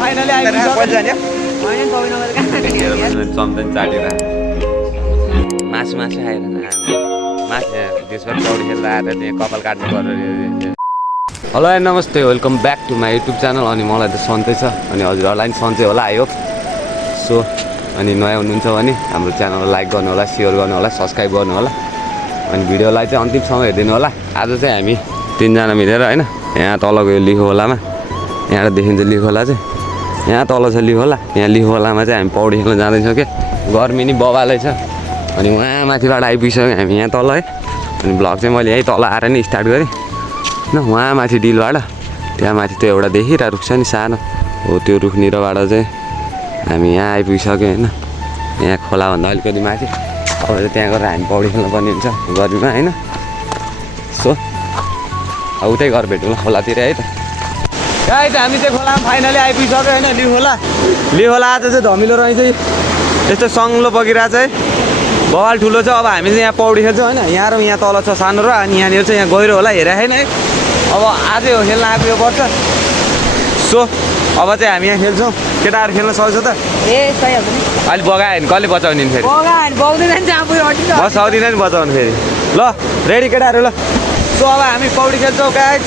Finally आइपुग्यो चम्दन चाटेर मासु खाएर मासु त्यसबाट पौडी खेल्दा आएर त्यहाँ कपाल काट्नु पर्यो। हेलो एन्ड नमस्ते, welcome back to my YouTube channel. अनि मलाई त सन्चै छ अनि हजुरहरूलाई पनि सन्चै होला आयो। सो अनि नयाँ हुनुहुन्छ भने हाम्रो च्यानललाई लाइक गर्नु होला, सेयर गर्नु होला, सब्सक्राइब गर्नु होला अनि भिडियोलाई चाहिँ अन्तिमसम्म हेरिदिनु होला। आज चाहिँ हामी तिनजना मिलेर होइन यहाँ तलको यो लिखो खोलामा, यहाँबाट देखिन्छ लिखो खोला चाहिँ, यहाँ तल छ लिखो खोला, यहाँ लिखो खोलामा चाहिँ हामी पौडी खेल्न जाँदैछौँ क्या। गर्मी नि बबालै छ अनि उहाँ माथिबाट आइपुगिसक्यो हामी यहाँ तल है। अनि भ्लग चाहिँ मैले यहीँ तल आएर नि स्टार्ट गरेँ न, उहाँ माथि डिलबाट त्यहाँ माथि त्यो एउटा देखिरहेको रुख छ नि सानो, हो त्यो रुखनिरबाट चाहिँ हामी यहाँ आइपुगिसक्यो होइन। यहाँ खोलाभन्दा अलिकति माथि, अब चाहिँ त्यहाँ गएर हामी पौडी खेल्नु पर्ने हुन्छ गर्मीमा होइन। सो अब उतै घर भेटौँ ल खोलातिर है त। गाइस हामी चाहिँ खोलामा फाइनली आइपुगिसक्यो होइन। लिखो खोला आज चाहिँ धमिलो रहेछ, यस्तो सङ्लो बगिरहेको छ है, बवाल ठुलो छ। अब हामी चाहिँ यहाँ पौडी खेल्छौँ होइन। यहाँ र यहाँ तल छ सानो र अनि यहाँनिर चाहिँ यहाँ गहिरो होला, हेरेको छैन है। अब आजै हो खेल्न आइपुग्यो पर्छ। सो अब चाहिँ हामी यहाँ खेल्छौँ। केटाहरू खेल्न सक्छ त? अहिले बगायो भने कसले बचाउने नि फेरि? म सक्दिनँ नि बचाउनु फेरि। ल रेडी केटाहरू ल। सो अब हामी पौडी खेल्छौँ गाइस।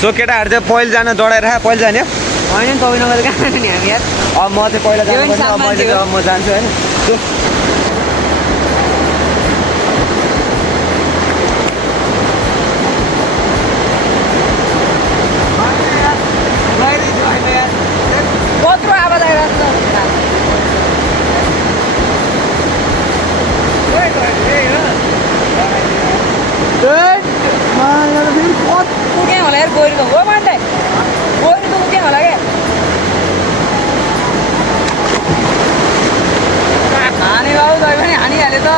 सो केटाहरू चाहिँ पहिलो जान दौडाएर पहिलो जाने हो। होइन पौडी नगरेर कहाँ नि हामी यार। अब म चाहिँ पहिला जानुपर्छ, अब म जान्छु होइन। कत्रो आवाज आइरहेको पुग्यो होला यार, गोरी त हो मान्दै, गोरी त पुग्यो होला क्या। हाने बाबु जहिले पनि हानिहाल्यो त।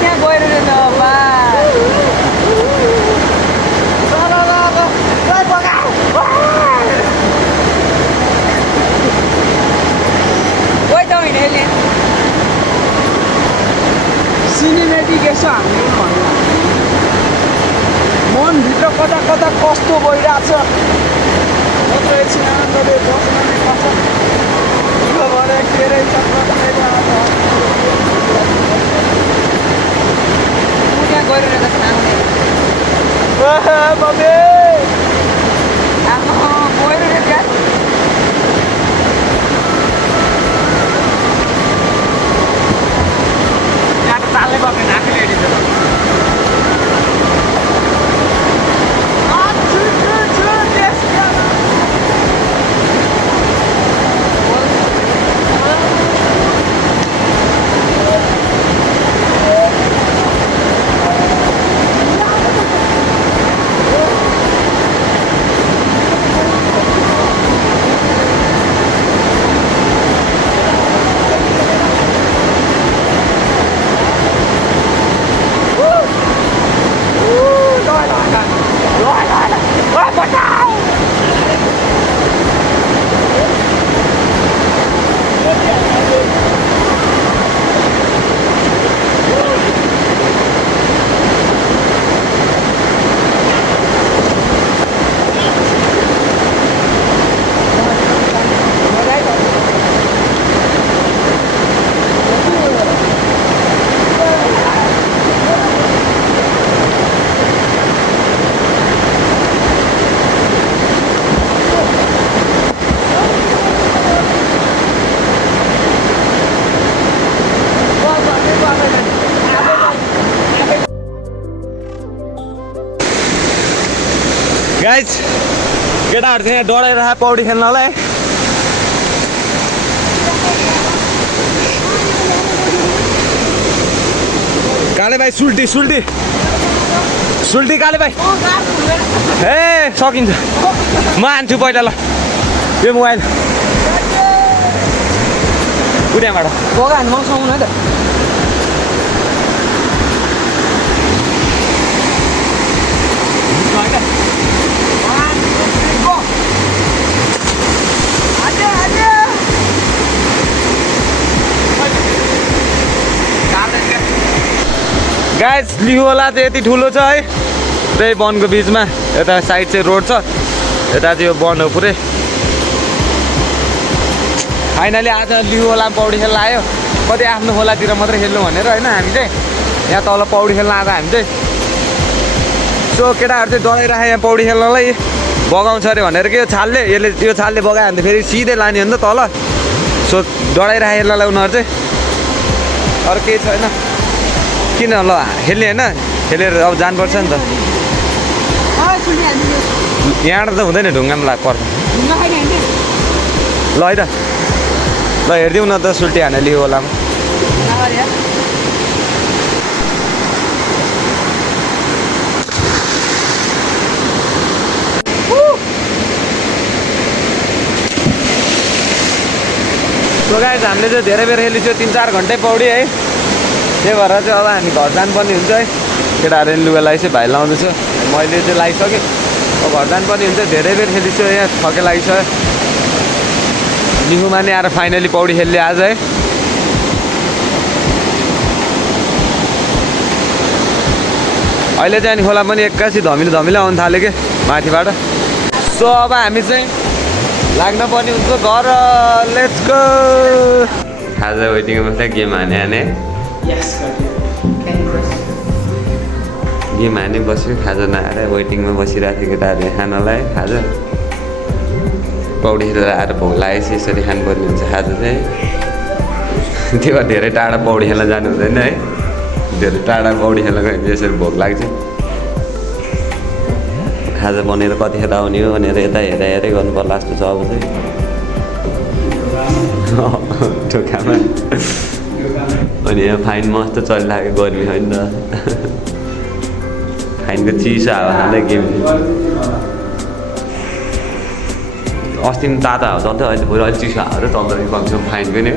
त्यहाँ गएर रहेछ बा सिनेमेटिक यसो हामीले भन्नु, मनभित्र कता कता कस्तो भइरहेछ। मात्र एकछिन आनन्दले बस्न नै पर्छ। भरे धेरै त्यहाँ गएर रहेछ सामने बाबे आमा गएर रहेछ यार। तालले बग्ने नाकले हेरिन्छ। गाइस केटाहरू चाहिँ यहाँ दौडाएर पौडी खेल्नलाई। काले भाइ सुल्टी सुल्टी सुल्टी काले भाइ ए सकिन्छ। म हान्छु पहिला ल यो मोबाइल उड्याबाट बगा हान्नु सक्नु है त। गाइस लिहोला चाहिँ यति ठुलो छ है त्यही वनको बिचमा यता साइड चाहिँ रोड छ यता चाहिँ यो वन हो पुरै फाइनली आज लिहोला पौडी खेल्न आयो कति आफ्नो खोलातिर मात्रै खेल्नु भनेर होइन हामी चाहिँ यहाँ तल पौडी खेल्न आएको हामी चाहिँ सो केटाहरू चाहिँ डराइराखे यहाँ पौडी खेल्नलाई बगाउँछ अरे भनेर के यो छालले यो छालले बगायो भने त फेरि सिधै लाने हो नि त तल सो डराइराखे यसलाई उनीहरू चाहिँ अरू केही छैन किन ल खेल्ने होइन खेलेर अब जानुपर्छ नि त यहाँबाट त हुँदैन ढुङ्गामा पर्छ ल है त ल हेरिदिउँ न त सुल्टी हाने लियो होलामा सो गाइस हामीले चाहिँ धेरै बेर खेलिसक्यो 3-4 घन्टै पौडी है त्यही भएर चाहिँ अब हामी घर जानुपर्ने हुन्छ है केटाहरूले लुगा लगाइसक्यो भाइ लाउँदैछ मैले चाहिँ लगाइसकेँ अब घर जानुपर्ने हुन्छ धेरै बेर खेलिसक्यो यहाँ थके लागिसक्यो लिहुमा नै आएर फाइनली पौडी खेल्ने आज है अहिले चाहिँ अनि खोला पनि एक्कासी धमिलो आउनु थाल्यो कि माथिबाट सो अब हामी चाहिँ लाग्न पर्ने हुन्छ घर लेट्स गो खाजा वेटिङमा बस्दा गेम हाने गेम हाने बस्यो खाजा नआएर वेटिङमा बसिरहेको थियो केटाहरूले खानालाई खाजा पौडी खेलेर आएर भोक लागेपछि यसरी खानुपर्ने हुन्छ खाजा चाहिँ त्यो धेरै टाढा पौडी खेल्न जानु हुँदैन है धेरै टाढा पौडी खेल्न गयो भने यसरी भोक लाग्छ खाजा बनेर कतिखेर आउने हो भनेर यता हेरै गर्नु पर्ला जस्तो छ अब चाहिँ ढोकामा अनि यहाँ फाइन मस्त चलिरहेको गर्मी होइन त फाइनको चिसो हावा खाँदै गेम अस्ति पनि तातो हावा चल्थ्यो अहिले पुरा अलिक चिसो हावा र चल्दैन कमसेकम फाइनको नि